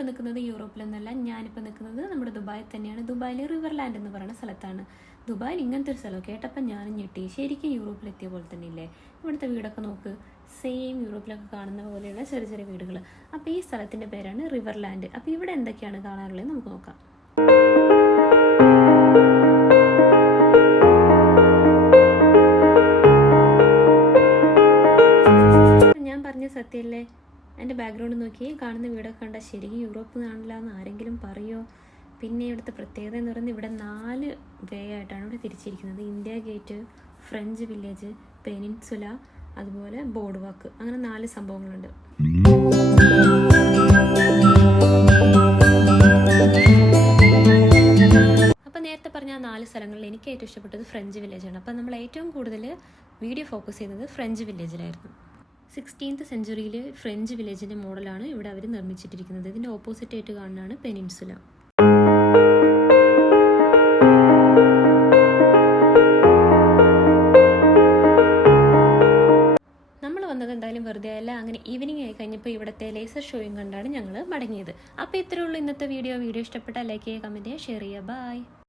ഞാനിപ്പോൾ നിൽക്കുന്നത് യൂറോപ്പിലൊന്നല്ല, ഞാനിപ്പോൾ നിൽക്കുന്നത് നമ്മുടെ ദുബായിൽ തന്നെയാണ്. ദുബായിൽ റിവർലാൻഡ് എന്ന് പറയുന്ന സ്ഥലത്താണ്. ദുബായിൽ ഇങ്ങനത്തെ ഒരു സ്ഥലം കേട്ടപ്പോൾ ഞാനും ഞെട്ടി. ശരിക്കും യൂറോപ്പിലെത്തിയ പോലെ തന്നെ ഇല്ലേ? ഇവിടുത്തെ വീടൊക്കെ നോക്ക്, സെയിം യൂറോപ്പിലൊക്കെ കാണുന്ന പോലെയുള്ള ചെറിയ ചെറിയ വീടുകൾ. അപ്പോൾ ഈ സ്ഥലത്തിൻ്റെ പേരാണ് റിവർലാൻഡ്. അപ്പോൾ ഇവിടെ എന്തൊക്കെയാണ് കാണാറുള്ളത് നമുക്ക് നോക്കാം. ഞാൻ പറഞ്ഞ സത്യമല്ലേ? എൻ്റെ ബാക്ക്ഗ്രൗണ്ട് നോക്കി കാണുന്ന വീടൊക്കെ കണ്ടാൽ ശരിക്കും യൂറോപ്പ് കാണില്ല എന്ന് ആരെങ്കിലും പറയുമോ? പിന്നെ ഇവിടുത്തെ പ്രത്യേകത എന്ന് പറയുന്നത് ഇവിടെ 4 വേ ആയിട്ടാണ് ഇവിടെ തിരിച്ചിരിക്കുന്നത്. India Gate, French village, peninsula, അതുപോലെ ബോർഡ് വാക്ക്, അങ്ങനെ 4 സംഭവങ്ങളുണ്ട്. അപ്പോൾ നേരത്തെ പറഞ്ഞ 4 സ്ഥലങ്ങളിൽ എനിക്ക് ഏറ്റവും ഇഷ്ടപ്പെട്ടത് ഫ്രഞ്ച് വില്ലേജാണ്. അപ്പോൾ നമ്മൾ ഏറ്റവും കൂടുതൽ വീഡിയോ ഫോക്കസ് ചെയ്യുന്നത് ഫ്രഞ്ച് വില്ലേജിലായിരുന്നു. 16th സെഞ്ച്വറിയിൽ ഫ്രഞ്ച് വില്ലേജിൻ്റെ മോഡലാണ് ഇവിടെ അവർ നിർമ്മിച്ചിട്ടിരിക്കുന്നത്. ഇതിൻ്റെ ഓപ്പോസിറ്റ് ആയിട്ട് കാണുന്നതാണ് പെനിൻസുല. നമ്മൾ വന്നത് എന്തായാലും വെറുതെ അല്ല. അങ്ങനെ ഈവനിങ് ആയി കഴിഞ്ഞപ്പോൾ ഇവിടുത്തെ ലേസർ ഷോയും കണ്ടാണ് ഞങ്ങൾ മടങ്ങിയത്. അപ്പോൾ ഇത്രയേ ഉള്ളൂ ഇന്നത്തെ വീഡിയോ. ഇഷ്ടപ്പെട്ടാൽ ലൈക്ക് ചെയ്യുക, കമൻറ്റ് ചെയ്യുക, ഷെയർ ചെയ്യുക. ബൈ.